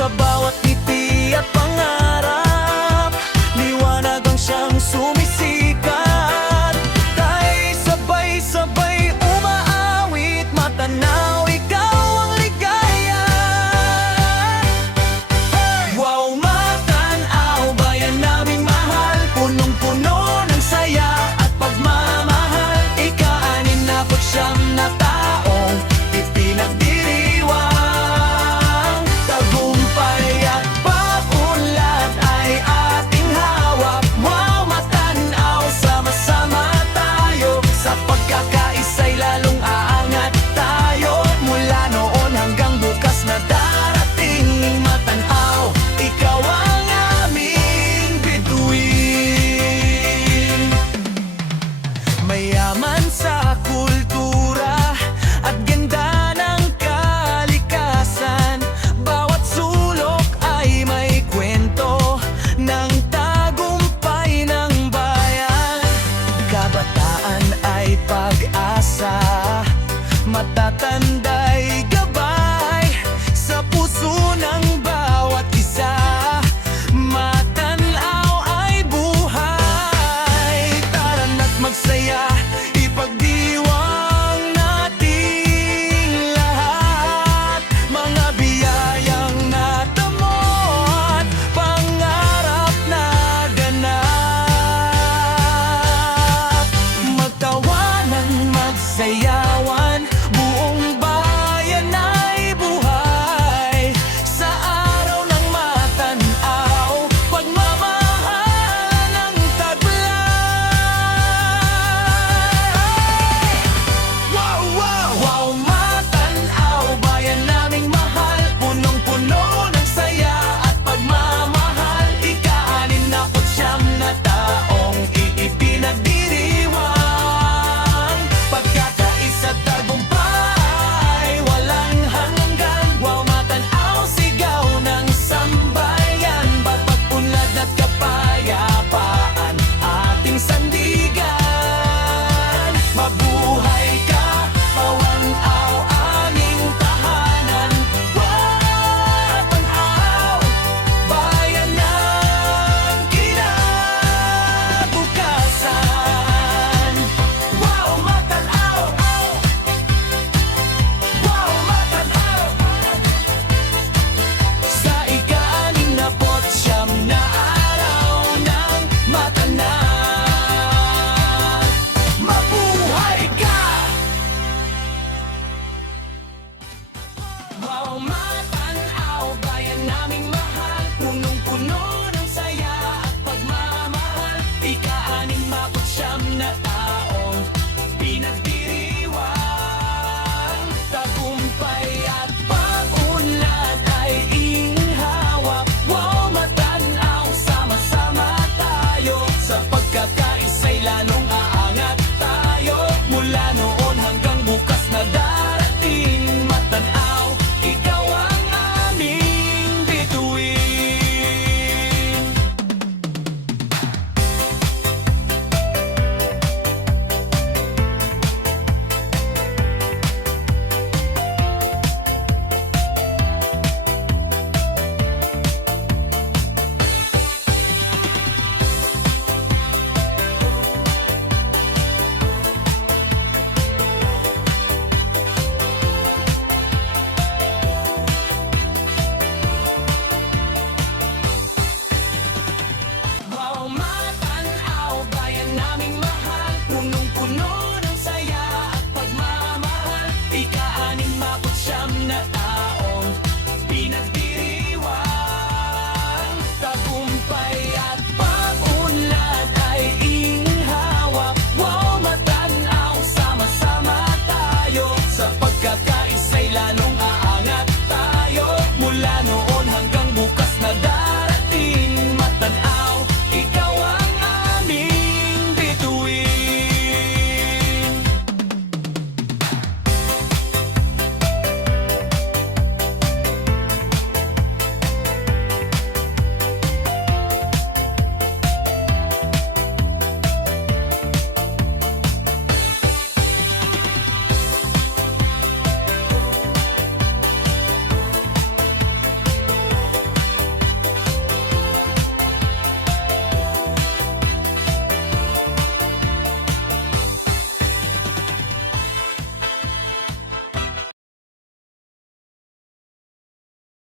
Sa bawat ngiti at pangarap, liwanag ang siyang sumisikat. Tayo'y sabay-sabay umaawit, matanaw, ikaw ang ligaya. Wow, matanaw, bayan naming mahal, punong-puno ng saya at pagmamahal. Ika-anim na putsyam na taong ipinagdiriwang. Tagumpay at pag-unlad ay ating hawak. Wow, matanaw, sama-sama tayo, sa pagkakaisa'y lalong aangat tayo. Mula noon hanggang bukas na darating, matanaw, ikaw ang aming bituin. Mayaman sa kultura at ganda ng kalikasan, bawat sulok ay may kwento ng tagumpay ng bayan. Kabataan ay pag-asa, matatanda'y gabay sa puso ng bawat isa. Matanaw ay buhay, tara na't magsaya, ipagdiwang nating lahat. Mga biyayang natamo at pangarap na ganap. Magtawanan, magsayawan, buong bayan ay buhay. Sa araw ng matanaw, pagmamahal ng taglay. Wow, wow, wow, matanaw, bayan naming mahal, punong-puno ng saya at pagmamahal. Ika-anim na putsyam na taong ipinagdiriwang. Pagkakaisa, tagumpay, walang hanggan. Wow, matanaw, sigaw ng sambayan. Ba't pag-unlad at kapayapaan ating sandigan. Mabuhay ka, mawanaw aming tahanan. Wow, matanaw, bayan ng kinabukasan. Wow, matanaw, wow, matanaw. Sa ika-anim na putsyam na araw ng matanaw, mabuhay ka. Wow, matanaw, bayan naming mahal, punong-puno ng saya at pagmamahal. Ika-anim na putsyam na taong pinagdiriwang. Tagumpay at pag-unlad ay iyong hawak. Wow, matanaw, sama-sama tayo, sa pagkakaisa'y lalong aangat tayo. Mula noon hanggang bukas na darating, matanaw, ikaw ang aming bituin. Wow, matanaw, bayan naming mahal, punong-puno ng saya at pagmamahal. Ika-anim na putsyam na taong pinagdiriwang. Tagumpay at pag-unlad ay iyong hawak. Wow, matanaw, sama-sama tayo, sa pagkakaisa'y lalong aangat tayo. Mula noon